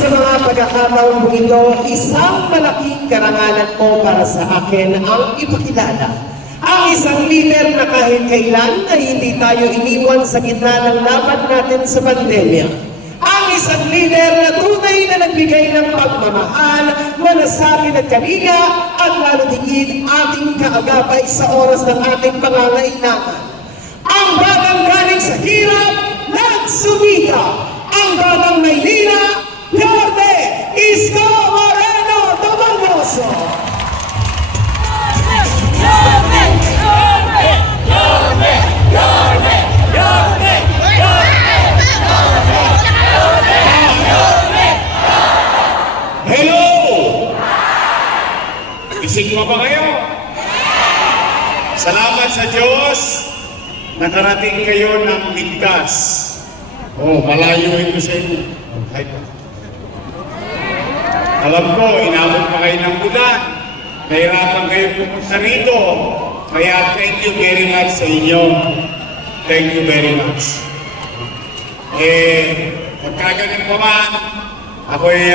sa mga pagkakataon mo ito, isang malaking karangalan mo para sa akin ang ipakilala. Ang isang leader na kahit kailan ay hindi tayo iniwan sa gitna ng laban natin sa pandemya. Ang isang leader na tunay na nagbigay ng pagmamahal, malasakit at kalinga at lalo higit ating kaagapay sa oras ng ating pangangailangan. Ang batang galing sa hirap, nagsumika. Ang batang Maynila, Yorme Isko Moreno Tomagoso. Yorme! Yorme! Yorme! Yorme! Yorme! Yorme! Yorme! Hello! Isig pa ba kayo? Salamat sa Diyos, nakarating kayo ng ligtas. Oh, malayo ito sa inyo. Ay, alam ko, inabot pa kayo ng ulan. Nahirapan kayo pumunta rito. Kaya thank you very much sa inyo. Thank you very much. Pagkagaling pa man, ako'y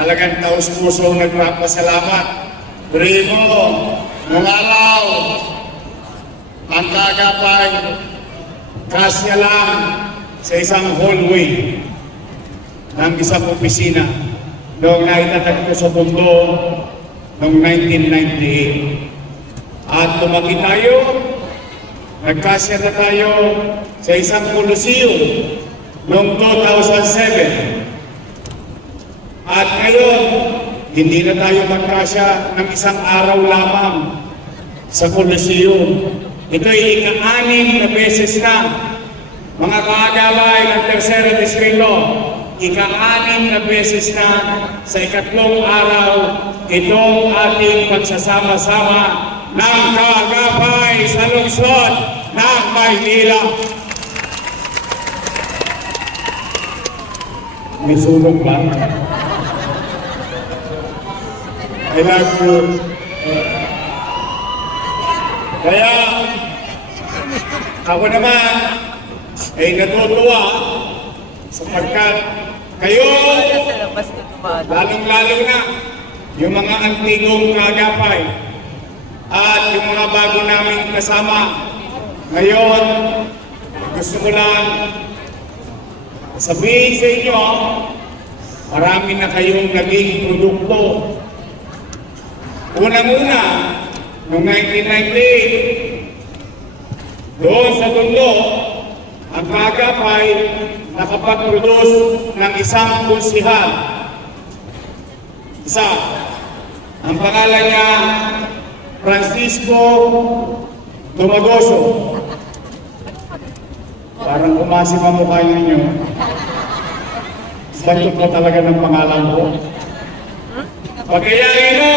talagang taus-pusong nagpapasalamat. Primo, nung araw, ang kagapay, kasya lang sa isang hallway ng isang opisina noong naitatag ko sa mundo noong 1998. At lumaki tayo, nagkasya na tayo sa isang Coliseum noong 2007. At ngayon, hindi na tayo magkasya ng isang araw lamang sa Coliseum. Ito'y ika-6 na beses na, mga kaagaway ng Tercera Distrito, ika-6 na beses na sa ikatlong araw itong ating pagsasama-sama ng kaagapay sa lungsod ng Maynila. May sunog ba? I love you. Kaya, ako naman ay natutuwa sapagkat kayo, lalong-lalo na, yung mga antigong kaagapay at yung mga bago naming kasama. Ngayon, gusto ko lang sabihin sa inyo, marami na kayong naging produkto. Unang-una, noong 1998, doon sa Tondo, ang kaagapay nakapag-produce ng isang konsihal. Isa, ang pangalan niya, Francisco Tomagoso. Parang umasim ang mukha ninyo. Sakit mo talaga ng pangalan ko. Pagkayain mo,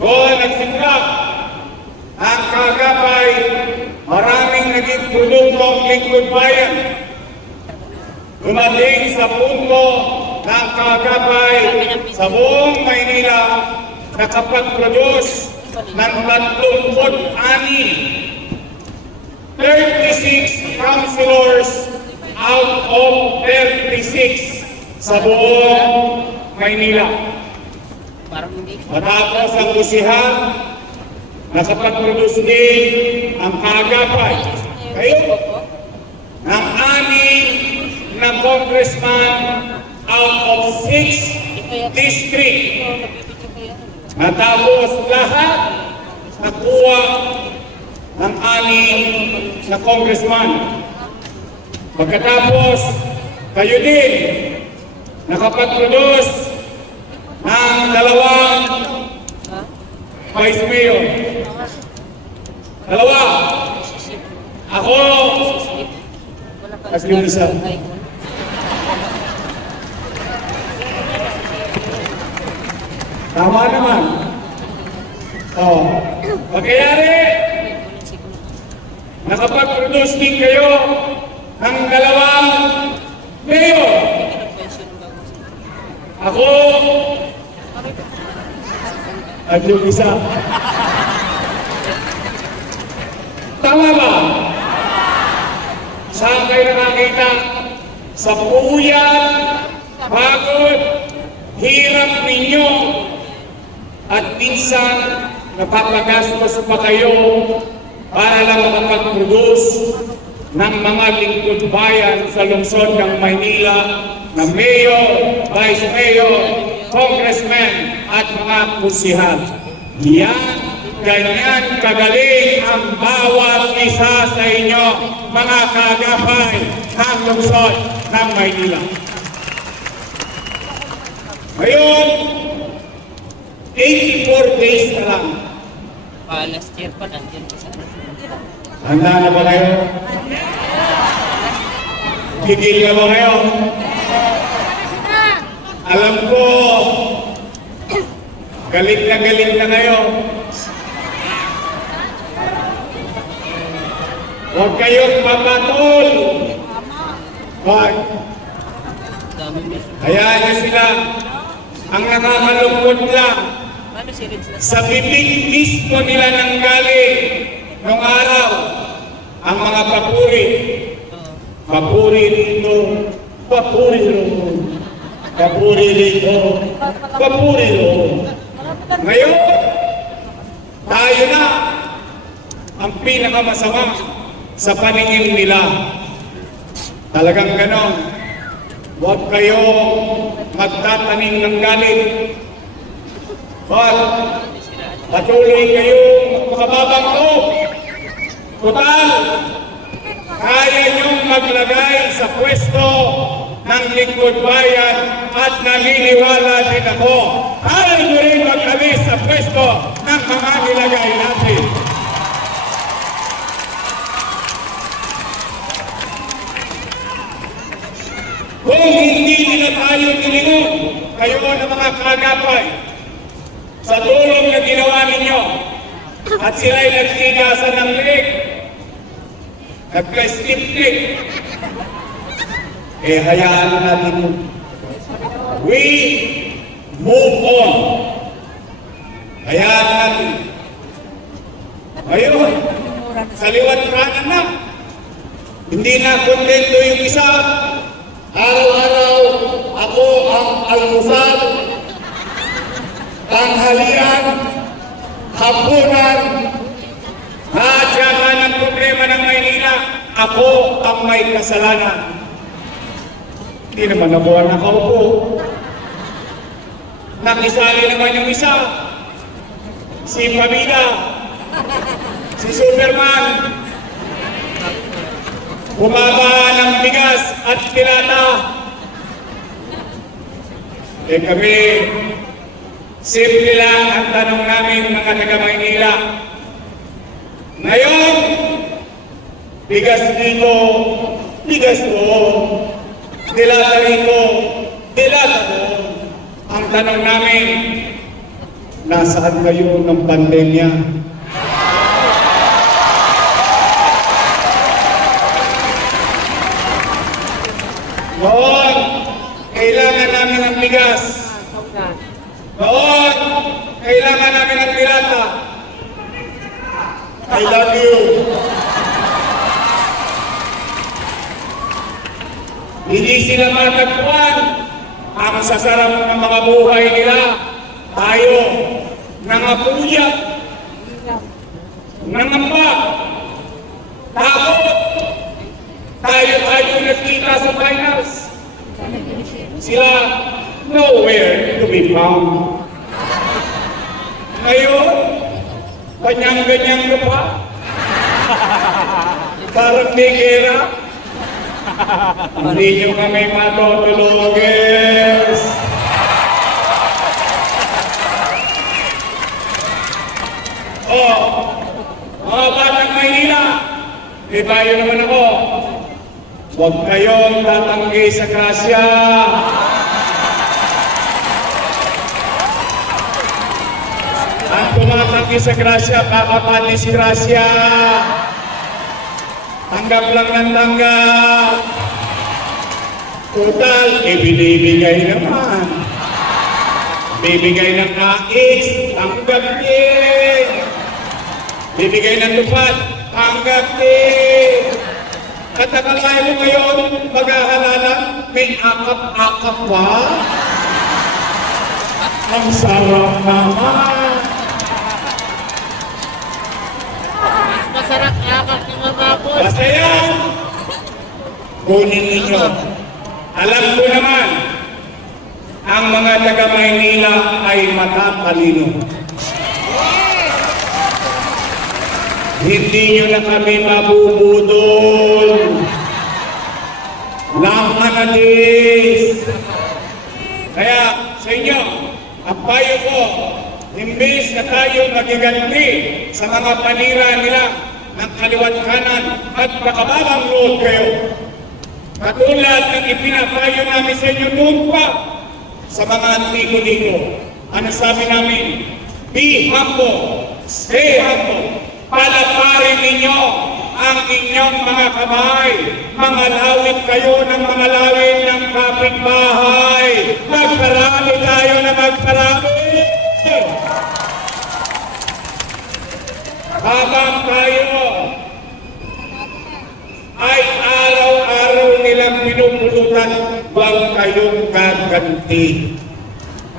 doon nagsimula ang kaagapay, maraming naging produkto ang lingkod bayan. Dumating sa punto ng kaagapay sa buong Maynila nakapag-produce ng 36 councilors out of 36 sa buong Maynila. Matapos ang usihan, nakapag-produce din ang kaagapay. Kayo, ng 6 na congressman out of 6 district. Natapos lahat, nakuha ng 6 na congressman. Pagkatapos, kayo din, nakapag-produce ng 2 vice mayor. 2. Ako, as yung isa. Tama naman. Pagkayari, nakapag-produce din kayo ng 2 mayor. Ako, at yung isa. Tama ba? Saan kayo nakakita? Sa Puyan pagod, hirap ninyo, at minsan napapagastos pa kayo para lang makapag-produce ng mga lingkod bayan sa lungsod ng Maynila na mayor, vice mayor, congressman at mga kusihal. Yan, ganyan kagaling ang bawat isa sa inyo, mga kagapay ng lungsod ng Maynila. Ngayon, 84 days na lang. Last year pa nandiyan pa sa Handa na ba kayo? Gigil na ba kayo? Alam ko, galit na kayo. Huwag kayong mapatol. Wag. dami niya. Hayaan niyo sila. Ang nakakalungkot lang, Ano si Rich na? sa bibig mismo nila nang galing nung araw ang mga papuri. Papuri rito, papuri roon, papuri rito, papuri roon. Ngayon, tayo na ang pinakamasama sa paningin nila. Talagang ganon. Huwag kayo magtatanim ng galit. But, patuloy kayong makababang loob. Total, kaya niyong maglagay sa pwesto ng lingkod bayan at naniniwala din ako. Kaya niyo rin mag-alis sa pwesto ng mga nilagay natin. Kung hindi nila tayo tiningon, kayo na mga kagapay, sa tulong na ginawa ninyo, at sila'y nagtigasan ng leg, nagka-slip-click, hayaan na natin yun. We move on. Hayaan natin. Ayun, sa liwat kanan na, hindi na kontento yung isa. Araw-araw, ako ang almusal, tanghalian, hapunan, at saka ng problema ng Maynila, ako ang may kasalanan. Hindi naman nabuhan nakaupo. Nakisali naman yung isa, si Pamida, si Superman, bumaba ng bigas at pilata. Kami, simple lang ang tanong namin mga taga-Maynila. Ngayon, bigas dito, bigas doon. Dilata rito, dilata doon. Ang tanong namin, nasaan kayo ng pandemya? Noon, kailangan namin ng bigas. Noon, kailangan namin ng pirata. I love you. Hindi sila matagpuan ang sasarap ng mga buhay nila. Tayo, nangapuya, nangamba, takot. Tayo nagkita sa finals. Sila, nowhere to be found. Ngayon, kanyang-ganyang lupa. Parang may gera. Hindi nyo kami matutulogis. Mga batang Maynila, di bayo naman ako. Huwag kayong tatanggi sa grasya. Ang tumatanggi sa grasya, kakapati si grasya. Tanggap lang ng tanggap. Total, ibinibigay naman. Bibigay ng nais, tanggap din. Bibigay ng lupad, tanggap din. At akalain mo ngayon, maghahalalan, may akap-akap pa. Ang sarap naman. Mas masarap yakap ni Mama Boss. Basta yan, kunin ninyo. Alam ko naman, ang mga taga Maynila ay matatalino. Hindi nyo na kami mabubudol. Lamanadis. Kaya sa inyo, ang payo ko, imbes na tayo magiganti sa mga panira nila ng kaliwat kanan at makababang road kayo. Katulad ng ipinapayo namin sa inyo noon pa sa mga antiko dito. Ano sabi namin? Be humble, stay humble. Palaparin ninyo ang inyong mga kamay. Mangalawin kayo ng mga lawin ng kapitbahay. Magparami tayo na magparami. Habang tayo ay araw-araw nilang pinupulutan, huwag kayong gaganti.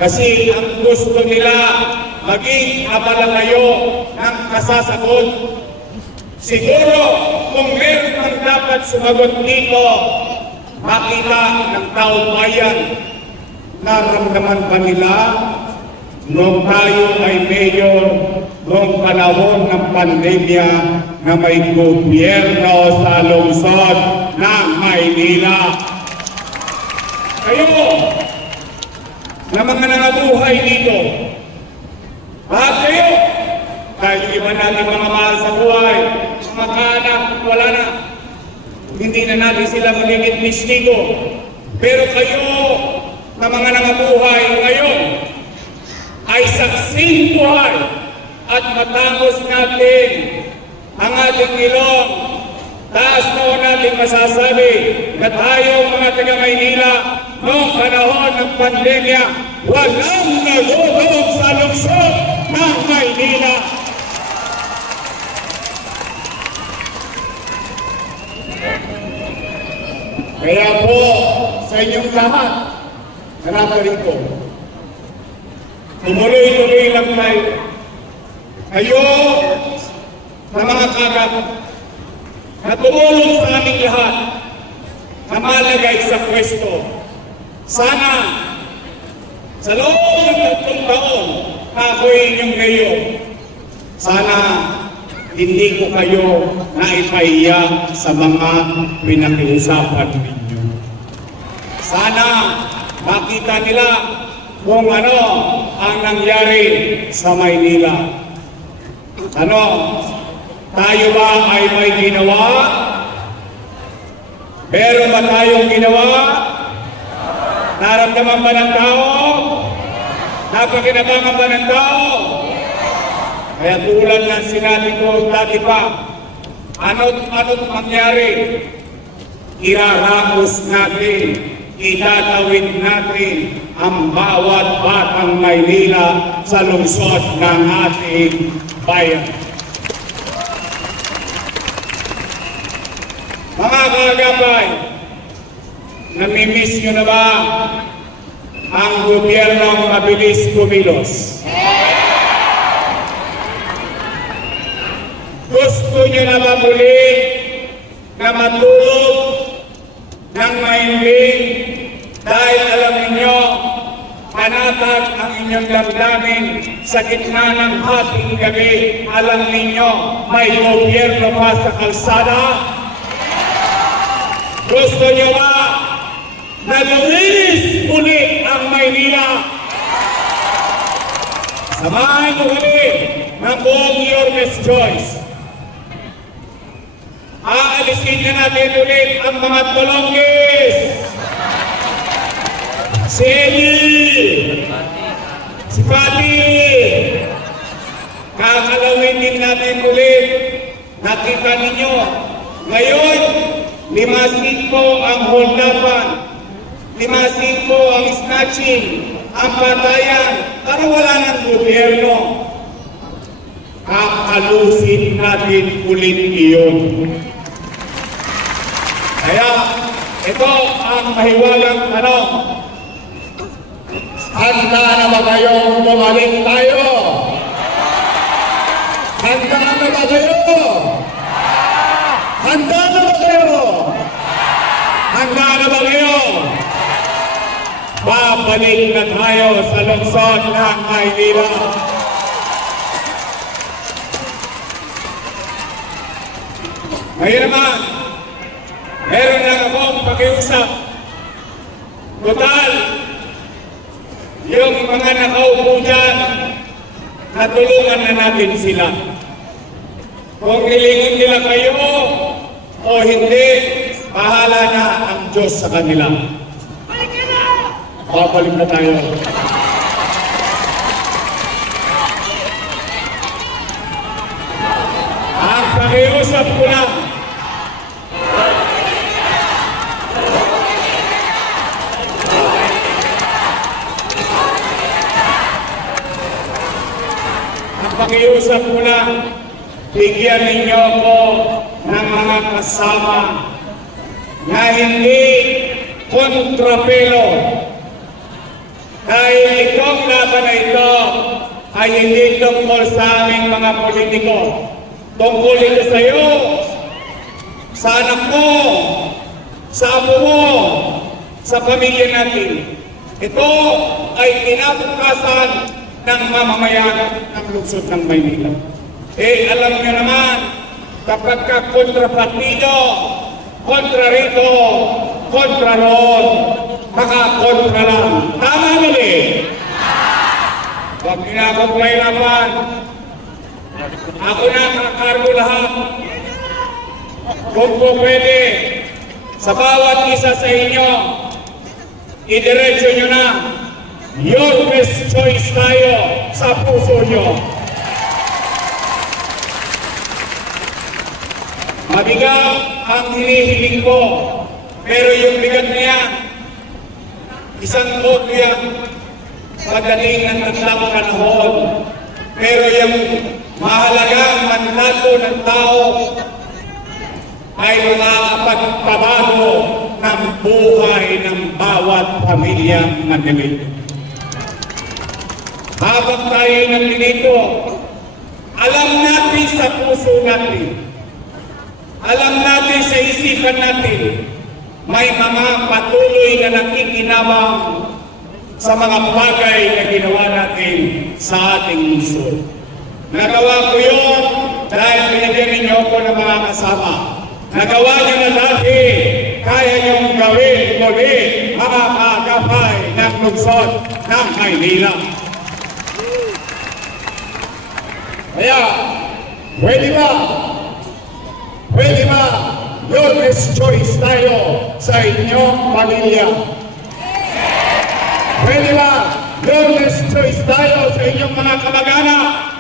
Kasi ang gusto nila, maging abala kayo ng kasasagot. Siguro, kung meron kang dapat sumagot dito, makita ng taong bayan, naramdaman ba nila nung tayo ay mayor, nung panahon ng pandemya na may gobyerno sa lungsod ng Maynila. Kayo, na mga nangabuhay dito, bakit kayo? Tayo iba natin mga mahal sa buhay, mga kaanak, wala na. Hindi na natin sila magiging mistigo. Pero kayo, na mga nangabuhay ngayon, ay saksing buhay at matapos natin ang ating ilong. Taas mo natin masasabi na tayo mga taga Maynila noong panahon ng pandemya, walang nagugawang sa lungsod ng Maynila. Kaya po, sa inyong lahat, naratarin ko, tumuloy-tuloy lang tayo. Kayo, na mga kagat, na tumulong sa aming lahat, na malagay sa pwesto. Sana, sa loob ng 3 taon, na ako'y inyong ngayon, sana hindi ko kayo naipaiya sa mga pinakiusapan ninyo. Sana makita nila kung ano ang nangyari sa Maynila. Ano? Tayo ba ay may ginawa? Meron ba tayong ginawa? Naramdaman ba ng tao? Napakinabangan ba ng tao? Kaya tulad ng sinabi ko dati pa, ano't mangyari, iraramos natin, itatawid natin ang bawat batang Maynila sa lungsod ng ating bayan. Mga kaagapay, namimiss nyo na ba ang gobyernong mabilis kumilos? Gusto nyo na ba muli na matulog ng mahimbing dahil alam ninyo, panatag ang inyong damdamin sa gitna ng hating gabi, alam ninyo, may gobyerno pa sa kalsada? Gusto nyo ba na luminis ulit ang Maynila? Samahan mo kami ng buong Your Best Choice. Aalisin na natin ulit ang mga tulonggis. Si Eli, si Pati. Kakalawin din natin ulit. Nakita ninyo, ngayon, 5-5 ang holdapan, 5-5 ang snatching, ang patayan, para wala ng gobyerno. Kakalusin natin ulit iyon. Kaya, Ito ang mahiwagang tanong. Handa na ba kayong bumalik tayo? Handa na ba kayo? Handa na ba kayo? Handa na ba kayo? Babalik na tayo sa lungsod ng Maynila. Ngayon naman, meron lang akong pakiusap. Total, yung mga nakaupo dyan, natulungan na natin sila. Kung nilingon nila kayo o hindi, bahala na ang Diyos sa kanila. Babalik na tayo. Ang pakiusap ko lang, pakiusap ko lang, bigyan ninyo ako ng mga kasama na hindi kontrapelo. Dahil itong laban na ito ay hindi tungkol sa aming mga politiko. Tungkol ito sa iyo, sa anak mo, sa apo mo, sa pamilya natin. Ito ay kinabukasan ng mamamayan ng lungsod ng Maynila. Alam nyo naman, kapag ka kontrapartido, kontra rito, kontra roon, makakontra lang. Tama mali? Huwag nyo na akong pairapan. Ako na nakakargo lahat. Kung po pwede, sa bawat isa sa inyo, idiretso nyo na. Your best choice tayo sa puso nyo. Mabigat ang hinihiling ko, pero yung bigat na yan, isang boto yan, pagdating ng tatang panahon. Pero yung mahalagang mandato ng tao ay makakapagpabago ng buhay ng bawat pamilyang nandito. Habang tayo nandito, alam natin sa puso natin, alam natin sa isipan natin, may mga patuloy na nakikinabang sa mga bagay na ginawa natin sa ating lungsod. Nagawa ko yun dahil binigyan ninyo ako ng mga kasama. Nagawa niyo na dati, kaya niyong gawin muli mga kagapay ng lungsod ng Maynila. Kaya, pwede ba your best choice tayo sa inyong pamilya? Pwede ba your best choice tayo sa inyong mga kamag-anak?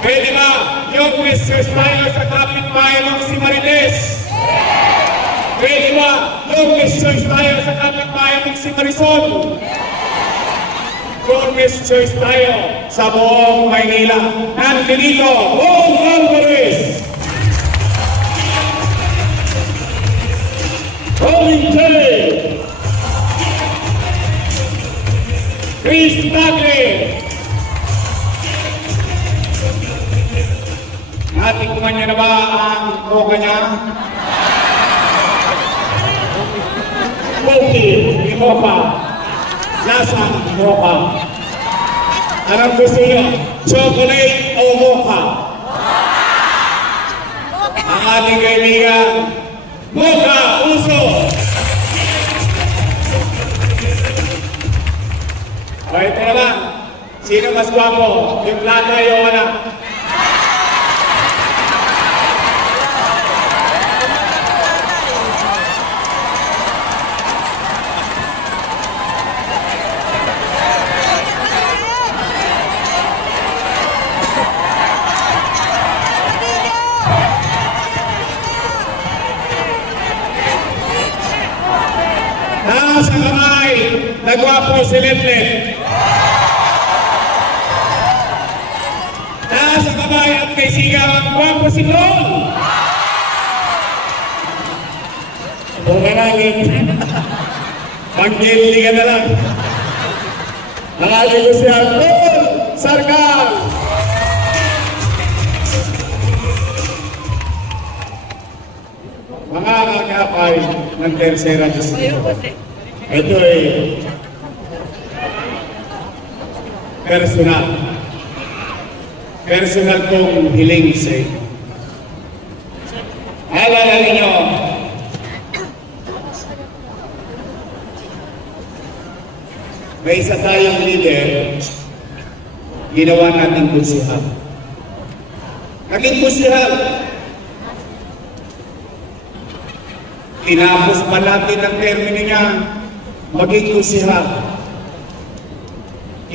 Pwede ba your best choice tayo sa kapitbahay mong si Marites? Pwede ba your best choice tayo sa kapitbahay mong si Marisol? Your best choice tayo sa buong Maynila. Nandito, Bong Alvarez! Colin J. Chris Tagle. Natikman niyo na ba ang boka niya? Poki, mocha. Lasang mocha. Anong gusto niyo? Chocolate o mocha? Ang ating kaibigan, mocha, uso! O ito naman, sino mas guwapo? Yung plata o anak? Taas ang kamay, nagwapo si Letlet. Taas ang kamay at may sigaw ang gwapo si Long. Pumanangin. Mag-gilly ka na lang. Nakali ko si Artol Sarkal. Mga kakapay ng Tercera Distrito. Ito ay personal. Personal kong hiling sa inyo. Alala ninyo, may isa tayong leader, ginawa natin kunsihal. Naging kunsihal. Tinapos pa natin ang termino niya, maging kunsihal.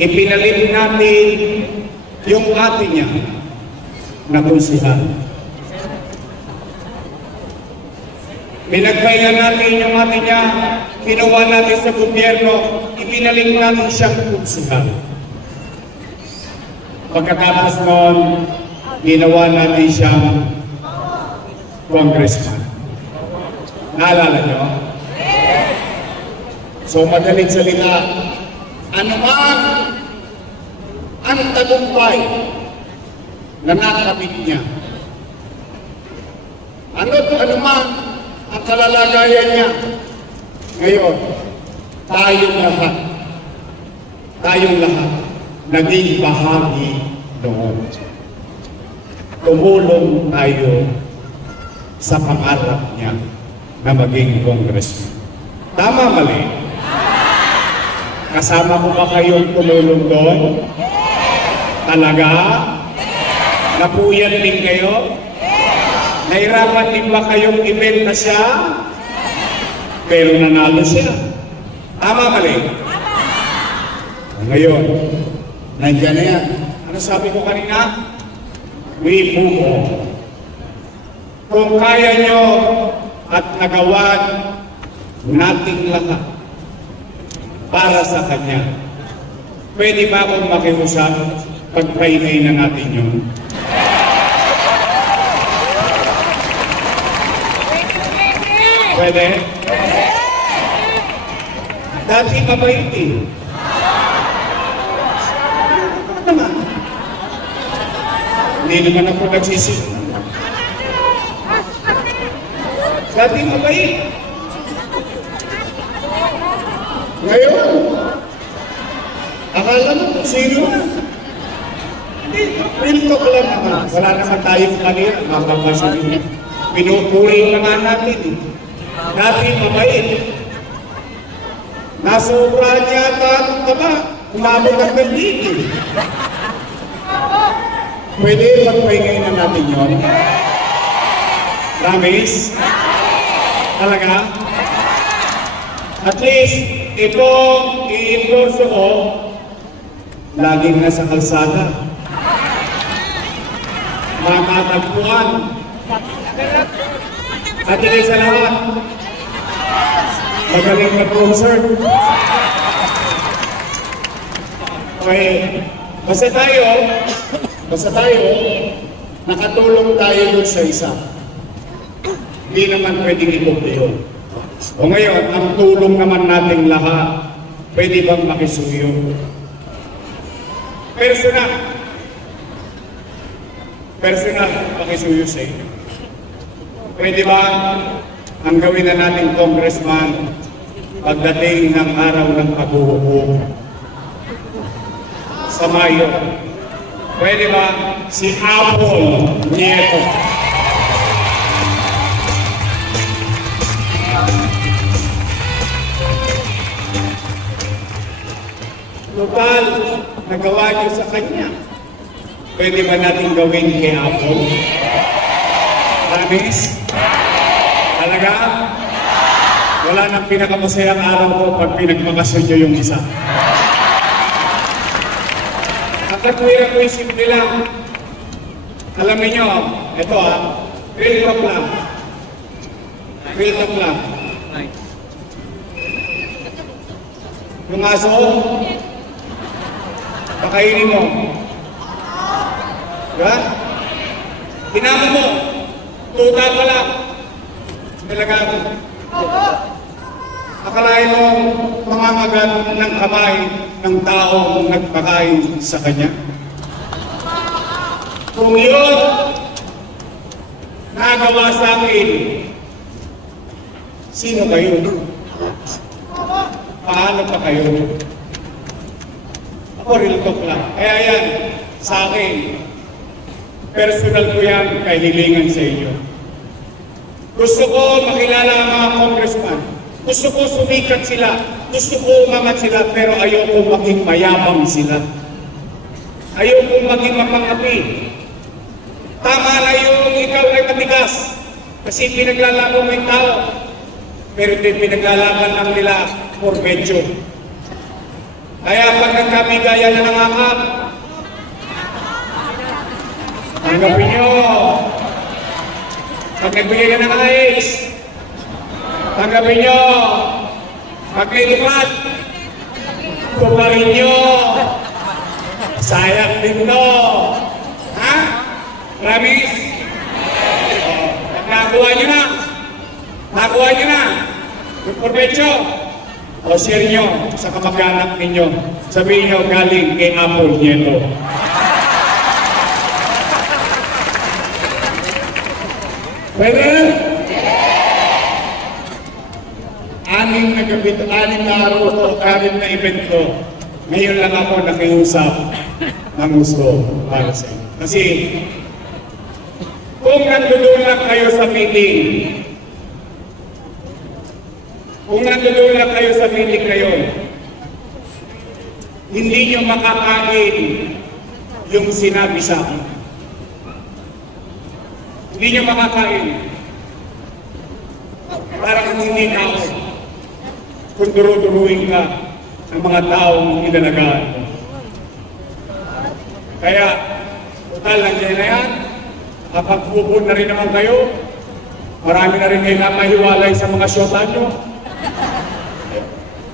Ipinalit natin yung ate niya na kunsihal. Pinagpahinga natin yung ate niya, kinuha natin sa gobyerno, ipinaling natin siyang kunsihal. Pagkatapos noon, ginawa natin siyang congressman. Naalala niyo? So madaling salita, ano man ang tagumpay na nakamit niya, ano man ang kalalagayan niya, ngayon, tayong lahat, naging bahagi noon. Tumulong tayo sa pangarap niya na maging congressman. Tama, mali? Kasama ko ba kayong tumulong doon? Talaga? Napuyat din kayo? Nahirapan din ba kayong ibenta siya? Pero nanalo siya. Tama, mali? Ngayon, nandiyan na yan. Ano sabi ko kanina? We move on. Kung kaya nyo at nagawa nating lahat para sa Kanya, pwede ba akong makiusap pagpahinay na natin yun? Pwede? Dati mabait eh. Hindi naman ako nagsisisi. Dati mabait. Ngayon, akala mo kung sino na. Hindi, real talk lang naman. Wala naman tayong kanina, makapasabi. Pinupuri na nga natin eh. Dati mabait. Nasobrahan yata ang taba. Umabot ang gandito. Pwede magpahingay na natin yun. Promise? Talaga? At least, ito i-endorse ko, laging nasa kalsada. Makatagpuan. At hindi sa lahat, magaling mag-concert. Okay, basta tayo, nakatulong tayo dun sa isa. Hindi naman pwedeng ikumpli yun. O ngayon, ang tulong naman nating lahat, pwede bang makisuyo? Personal, makisuyo sa inyo. Pwede ba ang gawin na natin congressman pagdating ng araw ng paghuhukom sa Mayo? Pwede ba si Apple Nieto? Lokal, nagawa niyo sa kanya. Pwede ba natin gawin kay Apple? Promise? Talaga? Wala nang pinakamasayang araw ko pag pinagmakasyon niyo yung isa. Ang katwiran ko yung simple lang. Alam niyo, ito real talk lang. Real talk lang. Yung aso, pakainin mo. Diba? Tinama mo. Tuta pa lang. Talaga, Akalain mo mangangagad ng kamay ng taong nagpakain sa kanya? Kung yun nagawa sa akin, sino kayo? Paano pa kayo? Ako real talk lang. Kaya yan, sa akin, personal ko yan kahilingan sa inyo. Gusto ko makilala ang mga congressman. Gusto ko sumikat sila. Gusto ko umangat sila, pero ayoko maging mayabang sila. Ayoko maging mapangapi. Tama na yung ikaw ay matigas. Kasi pinaglalaban mo yung tao. Pero pinaglalaban lang nila for medyo. Kaya pag nagkabigaya na ng akap, tanggapin nyo. Pag nagbigay ka ng ayos, tanggapin nyo. Pag may lipat, tuparin nyo. Sayang din to. Ha? Promise? Pag nakakuha nyo na, nakakuha nyo na. Good for Becho. O share nyo sa kamag-anak ninyo. Sabihin nyo galing kay Apple Nieto. Pwede? Anim na araw to, anim na event to. Ngayon lang ako nakiusap ng gusto para sa inyo. Kasi kung nandoon lang kayo sa meeting, ngayon, hindi nyo makakain yung sinabi sa akin. Hindi nyo makakain. Parang hindi tao. Kung duro-duruin ka ng mga taong inalagaan mo. Kaya, total nandiyan na yan. Kapag bubon na rin naman kayo, marami na rin kayo napahiwalay sa mga syota nyo.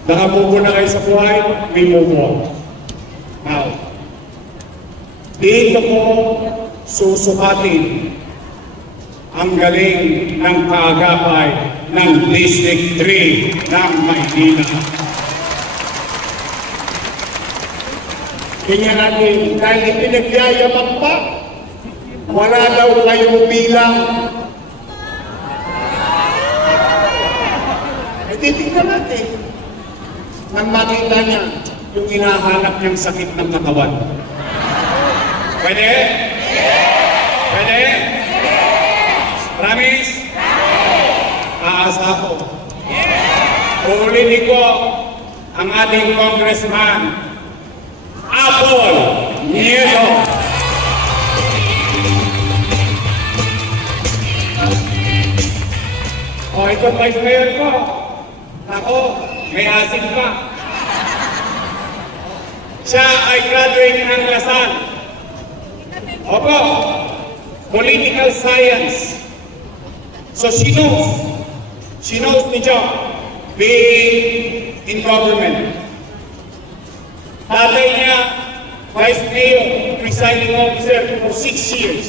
Nakabubo na kayo sa buhay, may move on. Now, dito ko susukatin ang galing ng kaagapay ng District 3 ng Maynila. Tingnan natin, dahil ipinagyayaman pa, wala daw kayong bilang. E titignan natin. Nang makita niya yung hinahanap niyang sakit ng katawan. Pwede? Pwede? Promise? Aasa ako. Ulitin ko ang ating congressman, Apple Nieto. O, ito vice mayor ko. Ako, may asin pa. Siya ay graduate ng Lasal. Opo, political science. So she knows the job, being in government. Tatay niya, vice mayor, presiding officer for 6 years.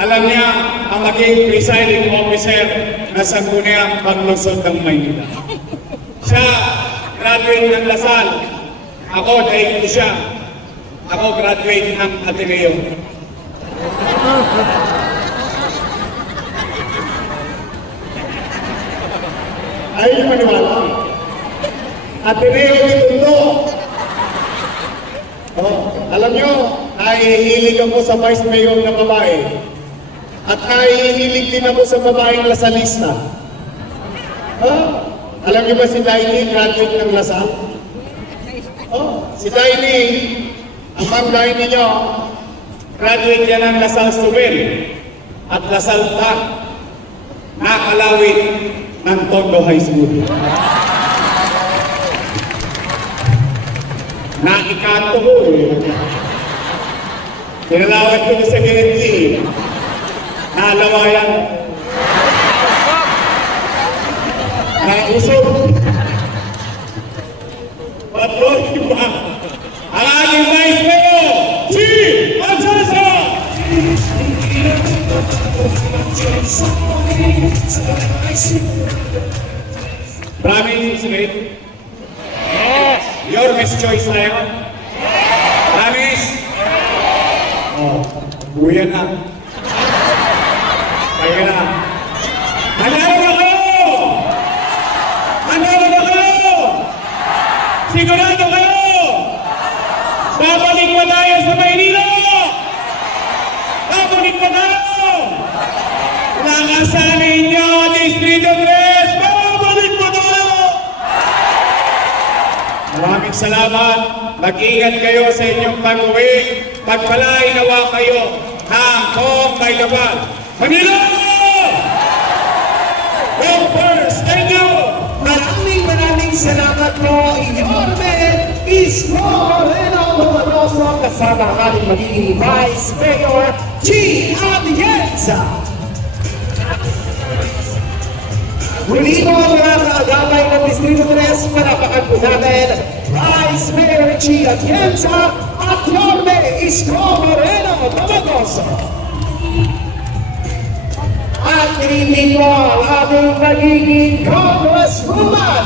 Alam niya ang maging presiding officer na sangguniang paglusod ng Maynila. Siya, graduate ng Lasal. Ako, dahil ko siya. Ako, graduate ng Ateneo. Ayaw niyo maniwala. Ateneo ni Tondo. Alam niyo, nahihilig ako sa vice mayor na babae. At nahihilig din ako sa babaeng Lasalista. Alam niyo ba si Daini, graduate ng Lasal? Si Daini, ang ma'am Daini niyo, graduate yan ng Lasal Subel at Lasal Ta, nakalawit ng Tondo High School. Nakikanto ko Pinalawat ko sa Grade Nalawayan. Nausog. Patrol ba? Ang ating Vice Mayor, si Alfonso! Promise, Smith? Yes! Your best choice na yun? Promise? Oh, buya na. Kaya na. Handa na ba kayo? Handa na ba kayo? Sigurado kayo? Babalik pa tayo sa Maynila! Babalik pa tayo! Nakasanin niyo, Distrito 3! Babalik pa tayo! Maraming salamat. Mag-ingat kayo sa inyong pag-uwi. Pagpalain nawa kayo ng Kong Maynabal. Manila! Go first! Thank you! Maraming salamat po, Yorme Isko Moreno Lumanoso, kasama ang ating magiging Vice Mayor, G. Atienza. Muli po mga kaagapay ng Distrito 3, palapakan po natin, Vice Mayor G. Atienza at Yorme Isko Moreno Lumanoso. At hindi po ang ating magiging Congresswoman,